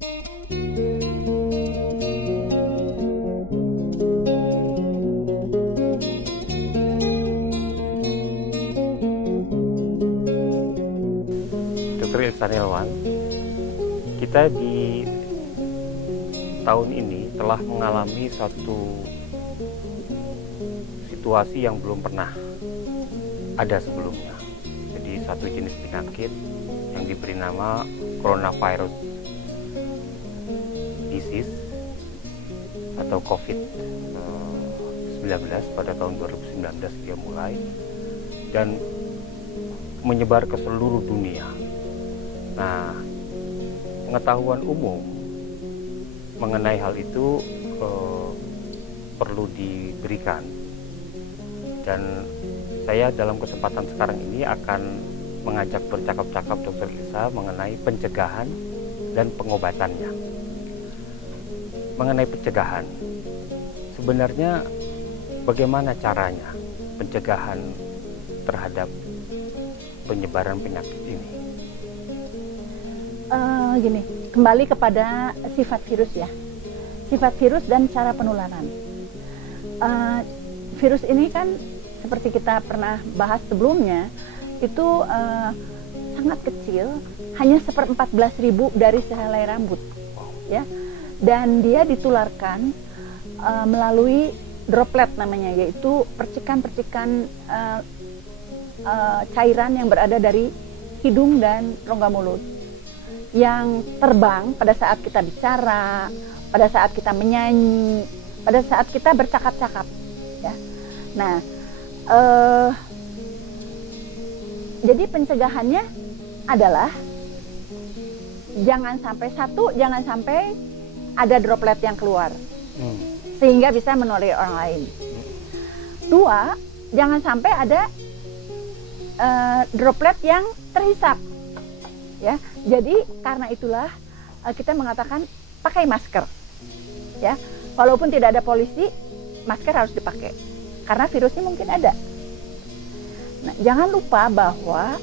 Dr. Ihsan Ilwan, kita di tahun ini telah mengalami suatu situasi yang belum pernah ada sebelumnya. Jadi suatu jenis penyakit yang diberi nama coronavirus disease atau COVID-19 pada tahun 2019 dia mulai dan menyebar ke seluruh dunia. Nah, pengetahuan umum mengenai hal itu perlu diberikan, dan saya dalam kesempatan sekarang ini akan mengajak bercakap-cakap Dr. Lisa mengenai pencegahan dan pengobatannya. Mengenai pencegahan, sebenarnya bagaimana caranya pencegahan terhadap penyebaran penyakit ini? Gini, kembali kepada sifat virus ya, sifat virus dan cara penularan. Virus ini kan seperti kita pernah bahas sebelumnya, itu sangat kecil, hanya 1/14.000 dari sehelai rambut, ya. Dan dia ditularkan melalui droplet namanya, yaitu percikan-percikan cairan yang berada dari hidung dan rongga mulut, yang terbang pada saat kita bicara, pada saat kita menyanyi, pada saat kita bercakap-cakap, ya. Nah, jadi pencegahannya adalah jangan sampai ada droplet yang keluar sehingga bisa menulari orang lain. 2, jangan sampai ada droplet yang terhisap, ya. Jadi karena itulah kita mengatakan pakai masker, ya. Walaupun tidak ada polisi, masker harus dipakai karena virusnya mungkin ada. Nah, jangan lupa bahwa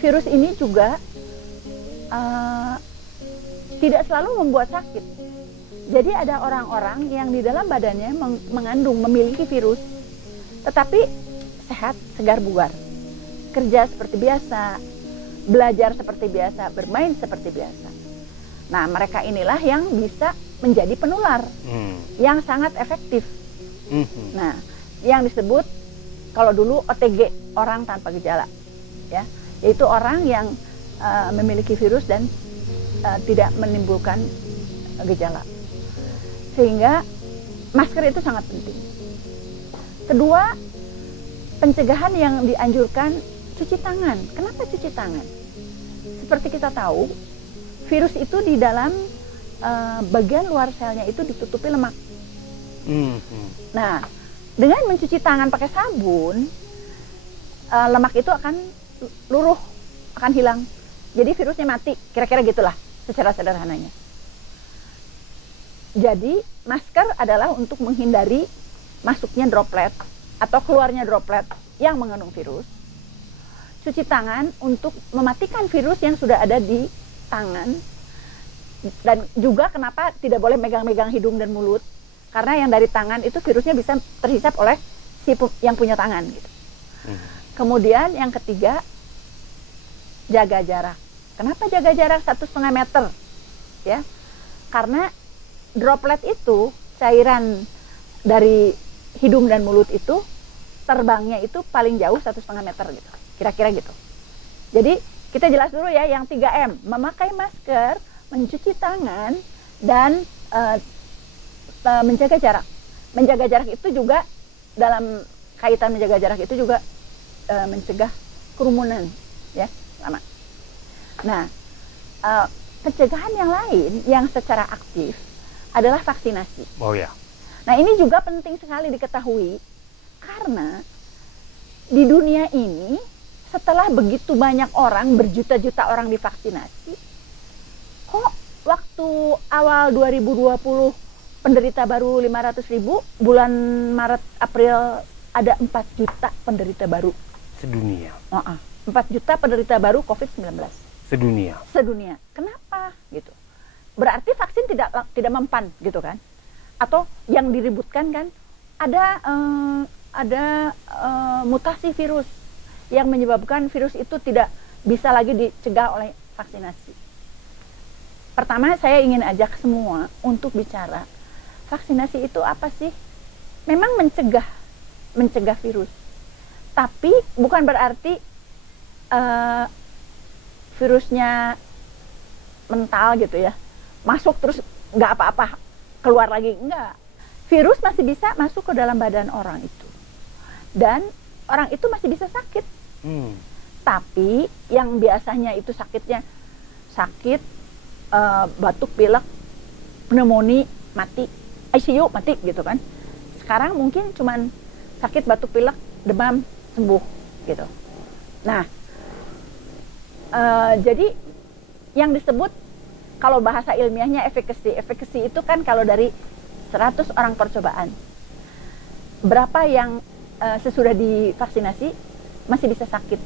virus ini juga tidak selalu membuat sakit. Jadi ada orang-orang yang di dalam badannya memiliki virus, tetapi sehat, segar, bugar, kerja seperti biasa, belajar seperti biasa, bermain seperti biasa. Nah, mereka inilah yang bisa menjadi penular yang sangat efektif. Nah, yang disebut kalau dulu OTG, orang tanpa gejala, ya, yaitu orang yang memiliki virus dan tidak menimbulkan gejala. Sehingga masker itu sangat penting. Kedua, pencegahan yang dianjurkan, cuci tangan. Kenapa cuci tangan? Seperti kita tahu, virus itu di dalam bagian luar selnya itu ditutupi lemak. Nah, dengan mencuci tangan pakai sabun, lemak itu akan luruh, akan hilang. Jadi virusnya mati, kira-kira gitulah secara sederhananya. Jadi masker adalah untuk menghindari masuknya droplet atau keluarnya droplet yang mengandung virus. Cuci tangan untuk mematikan virus yang sudah ada di tangan. Dan juga kenapa tidak boleh megang-megang hidung dan mulut, karena yang dari tangan itu virusnya bisa terhisap oleh si yang punya tangan gitu. Kemudian yang ketiga, jaga jarak. Kenapa jaga jarak 1,5 meter? Ya, karena droplet itu, cairan dari hidung dan mulut itu terbangnya itu paling jauh 1,5 meter gitu, kira-kira gitu. Jadi kita jelas dulu ya, yang 3M, memakai masker, mencuci tangan, dan menjaga jarak. Menjaga jarak itu juga, dalam kaitan menjaga jarak itu juga mencegah kerumunan, ya, sama. Nah, pencegahan yang lain yang secara aktif adalah vaksinasi. Oh ya. Nah, ini juga penting sekali diketahui, karena di dunia ini setelah begitu banyak orang, berjuta-juta orang divaksinasi, kok waktu awal 2020 penderita baru 500.000, bulan Maret April ada 4 juta penderita baru sedunia. 4 juta penderita baru COVID-19 sedunia. Kenapa gitu? berarti vaksin tidak mempan gitu kan? Atau yang diributkan kan ada mutasi virus yang menyebabkan virus itu tidak bisa lagi dicegah oleh vaksinasi. Pertama, saya ingin ajak semua untuk bicara vaksinasi itu apa sih? Memang mencegah virus, tapi bukan berarti virusnya mental gitu ya, masuk terus nggak apa-apa, keluar lagi, enggak. Virus masih bisa masuk ke dalam badan orang itu, dan orang itu masih bisa sakit. Tapi yang biasanya itu sakitnya sakit, batuk, pilek, pneumonia, mati, ICU, mati gitu kan. Sekarang mungkin cuman sakit, batuk, pilek, demam, sembuh gitu. Nah, jadi yang disebut kalau bahasa ilmiahnya efekasi itu kan kalau dari 100 orang percobaan, berapa yang sesudah divaksinasi masih bisa sakit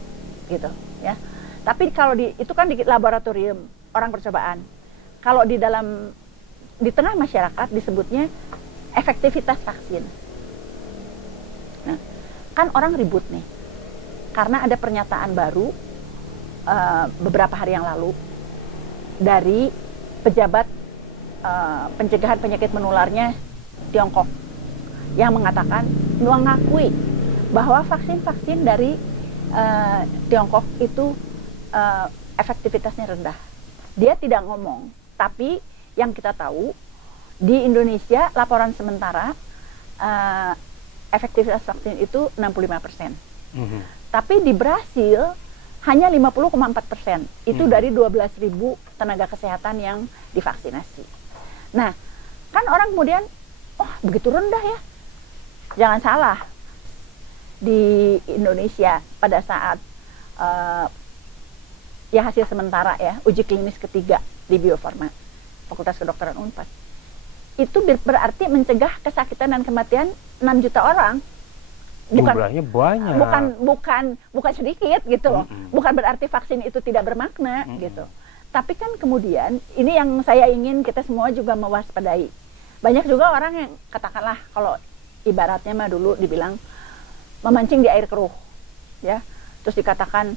gitu ya. Tapi kalau itu kan di laboratorium orang percobaan. Kalau di tengah masyarakat disebutnya efektivitas vaksin. Nah, kan orang ribut nih karena ada pernyataan baru beberapa hari yang lalu dari pejabat pencegahan penyakit menularnya Tiongkok yang mengakui bahwa vaksin dari Tiongkok itu efektivitasnya rendah. Dia tidak ngomong, tapi yang kita tahu di Indonesia laporan sementara efektivitas vaksin itu 65%. Tapi di Brasil hanya 50,4%. Itu dari 12.000 tenaga kesehatan yang divaksinasi. Nah, kan orang kemudian, oh begitu rendah ya. Jangan salah, di Indonesia pada saat ya hasil sementara ya, uji klinis ketiga di Bio Farma, Fakultas Kedokteran Unpad, itu berarti mencegah kesakitan dan kematian 6 juta orang. Jumlahnya banyak. Bukan sedikit gitu loh. Bukan berarti vaksin itu tidak bermakna gitu. Tapi kan kemudian ini yang saya ingin kita semua juga mewaspadai. Banyak juga orang yang katakanlah kalau ibaratnya mah dulu dibilang memancing di air keruh, ya. Terus dikatakan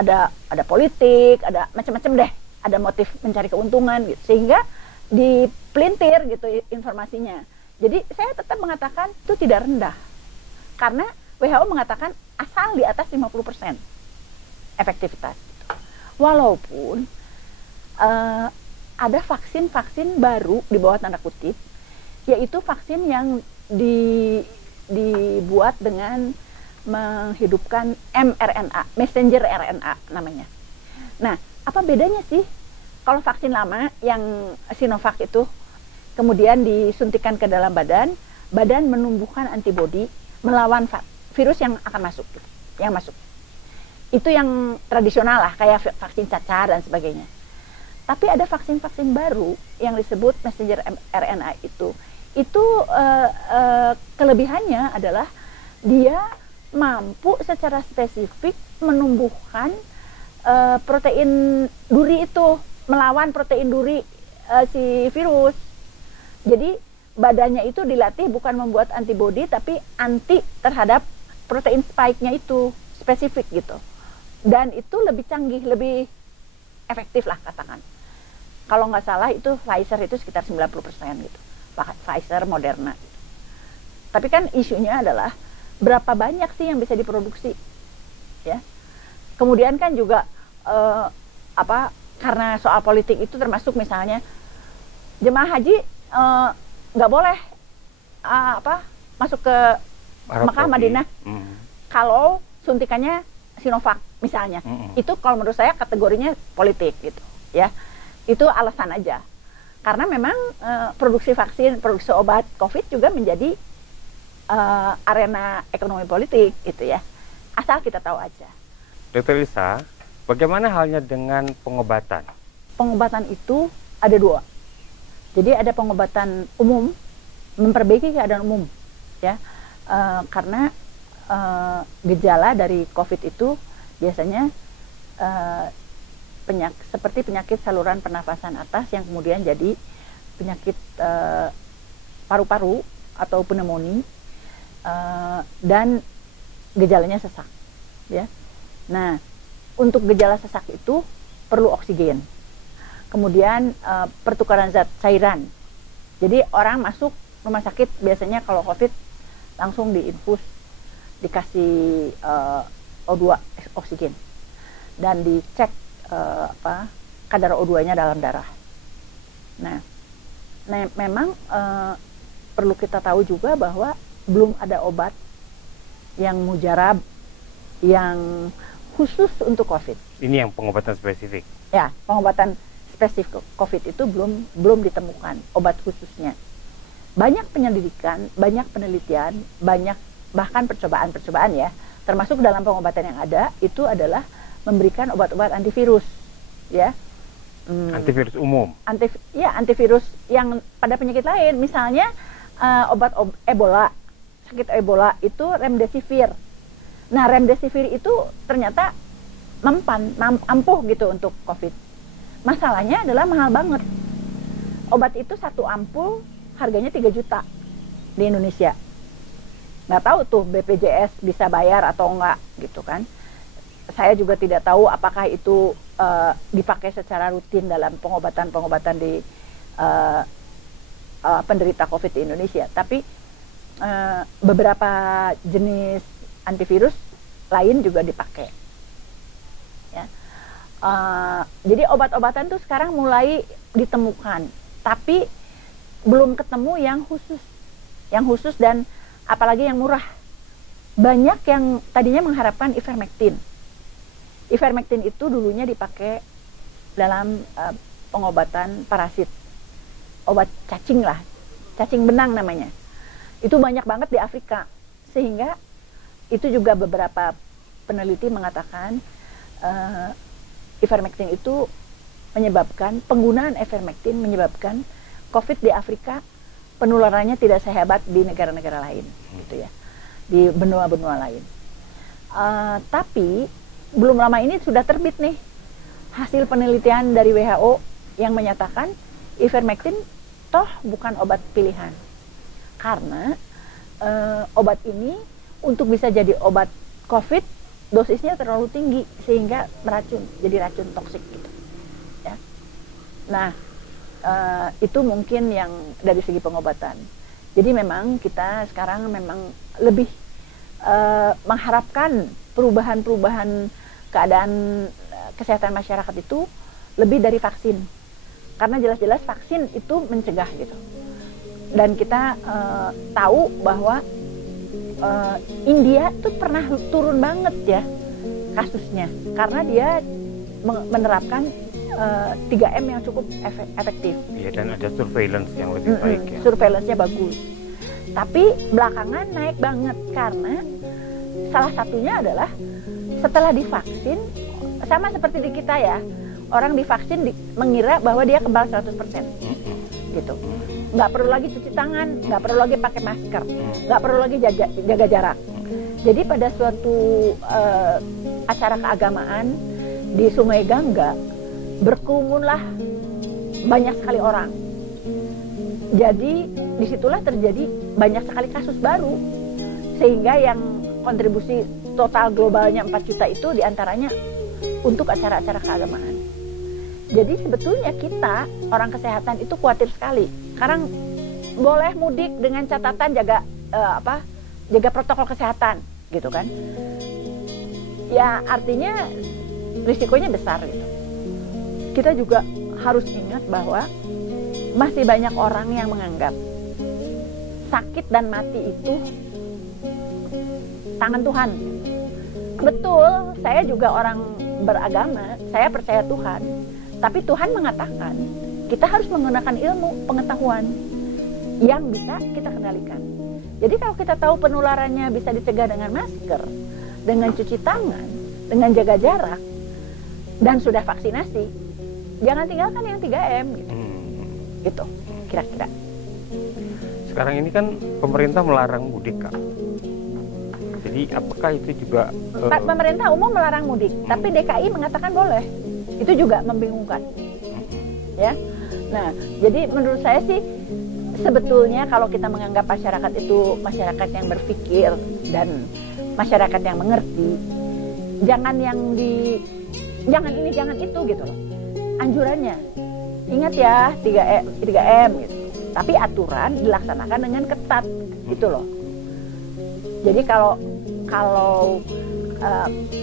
ada politik, ada macam-macam deh, ada motif mencari keuntungan gitu. Sehingga dipelintir gitu informasinya. Jadi saya tetap mengatakan itu tidak rendah. Karena WHO mengatakan asal di atas 50% efektivitas. Walaupun ada vaksin-vaksin baru di bawah tanda kutip, yaitu vaksin yang dibuat dengan menghidupkan mRNA, messenger RNA namanya. Nah, apa bedanya sih kalau vaksin lama yang Sinovac itu kemudian disuntikan ke dalam badan menumbuhkan antibodi melawan virus yang akan masuk, gitu, yang masuk. Itu yang tradisional lah, kayak vaksin cacar dan sebagainya. Tapi ada vaksin-vaksin baru yang disebut messenger RNA itu kelebihannya adalah dia mampu secara spesifik menumbuhkan protein duri itu, melawan protein duri si virus. Jadi badannya itu dilatih bukan membuat antibodi tapi anti terhadap protein spike-nya itu, spesifik gitu. Dan itu lebih canggih, lebih efektif lah katakan. Kalau nggak salah itu Pfizer itu sekitar 90% gitu. Pfizer, Moderna. Tapi kan isunya adalah berapa banyak sih yang bisa diproduksi, ya. Kemudian kan juga karena soal politik itu termasuk misalnya jemaah haji nggak boleh masuk ke Mekah, Madinah kalau suntikannya Sinovac misalnya. Itu kalau menurut saya kategorinya politik gitu, ya. Itu alasan aja. Karena memang produksi vaksin, produksi obat COVID juga menjadi arena ekonomi politik gitu ya. Asal kita tahu aja. Dr. Lisa, bagaimana halnya dengan pengobatan? Pengobatan itu ada 2. Jadi ada pengobatan umum, memperbaiki keadaan umum, ya, karena gejala dari COVID itu biasanya seperti penyakit saluran pernafasan atas yang kemudian jadi penyakit paru-paru atau pneumonia, dan gejalanya sesak, ya. Nah, untuk gejala sesak itu perlu oksigen, kemudian pertukaran zat cairan. Jadi orang masuk rumah sakit biasanya kalau COVID langsung diinfus, dikasih O2 oksigen, dan dicek kadar O2-nya dalam darah. Nah, memang perlu kita tahu juga bahwa belum ada obat yang mujarab yang khusus untuk COVID. Ini yang pengobatan spesifik. Ya, pengobatan spesifik COVID itu belum ditemukan obat khususnya. Banyak penyelidikan, banyak penelitian, banyak bahkan percobaan-percobaan ya, termasuk dalam pengobatan yang ada itu adalah memberikan obat-obat antivirus, ya. Antivirus umum. Antivirus yang pada penyakit lain, misalnya obat Ebola, sakit Ebola itu remdesivir. Nah, remdesivir itu ternyata ampuh gitu untuk COVID. Masalahnya adalah mahal banget. Obat itu satu ampul harganya 3 juta di Indonesia. Nggak tahu tuh BPJS bisa bayar atau enggak gitu kan. Saya juga tidak tahu apakah itu dipakai secara rutin dalam pengobatan-pengobatan di penderita COVID di Indonesia. Tapi beberapa jenis antivirus lain juga dipakai. Ya. Jadi obat-obatan tuh sekarang mulai ditemukan, tapi belum ketemu yang khusus dan apalagi yang murah. Banyak yang tadinya mengharapkan ivermectin. Ivermectin itu dulunya dipakai dalam pengobatan parasit, obat cacing lah, cacing benang namanya. Itu banyak banget di Afrika, sehingga itu juga beberapa peneliti mengatakan ivermectin itu penggunaan ivermectin menyebabkan COVID di Afrika penularannya tidak sehebat di negara-negara lain, gitu ya, di benua-benua lain. Tapi belum lama ini sudah terbit nih hasil penelitian dari WHO yang menyatakan ivermectin toh bukan obat pilihan, karena obat ini untuk bisa jadi obat COVID dosisnya terlalu tinggi sehingga meracun, jadi racun toksik gitu. Ya. Nah, itu mungkin yang dari segi pengobatan. Jadi memang kita sekarang memang lebih mengharapkan perubahan-perubahan keadaan kesehatan masyarakat itu lebih dari vaksin, karena jelas-jelas vaksin itu mencegah gitu. Dan kita tahu bahwa India tuh pernah turun banget ya kasusnya, karena dia menerapkan 3M yang cukup efektif. Iya, dan ada surveillance yang lebih baik ya. Surveillance-nya bagus. Tapi belakangan naik banget karena salah satunya adalah setelah divaksin, sama seperti di kita ya, orang divaksin mengira bahwa dia kebal 100%. Gitu. Nggak perlu lagi cuci tangan, nggak perlu lagi pakai masker, nggak perlu lagi jaga jarak. Jadi pada suatu acara keagamaan di Sungai Gangga, berkerumunlah banyak sekali orang. Jadi disitulah terjadi banyak sekali kasus baru, sehingga yang kontribusi total globalnya 4 juta itu diantaranya untuk acara-acara keagamaan. Jadi sebetulnya kita orang kesehatan itu khawatir sekali. Sekarang boleh mudik dengan catatan jaga protokol kesehatan, gitu kan? Ya artinya risikonya besar gitu. Kita juga harus ingat bahwa masih banyak orang yang menganggap sakit dan mati itu tangan Tuhan. Betul, saya juga orang beragama, saya percaya Tuhan. Tapi Tuhan mengatakan kita harus menggunakan ilmu pengetahuan yang bisa kita kendalikan. Jadi kalau kita tahu penularannya bisa dicegah dengan masker, dengan cuci tangan, dengan jaga jarak, dan sudah vaksinasi, jangan tinggalkan yang 3M gitu. Gitu kira-kira. Sekarang ini kan pemerintah melarang mudik, Kak. Jadi apakah itu juga pemerintah umum melarang mudik, tapi DKI mengatakan boleh. Itu juga membingungkan, ya. Nah, jadi menurut saya sih sebetulnya kalau kita menganggap masyarakat itu masyarakat yang berpikir dan masyarakat yang mengerti, jangan jangan ini jangan itu gitu loh. Anjurannya, ingat ya 3M gitu. Tapi aturan dilaksanakan dengan ketat gitu loh. Jadi kalau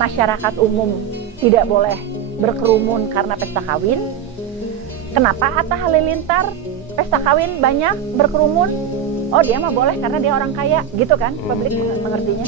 masyarakat umum tidak boleh berkerumun karena pesta kawin, kenapa Atta Halilintar pesta kawin banyak berkerumun? Oh dia mah boleh karena dia orang kaya gitu kan, publik mengertinya.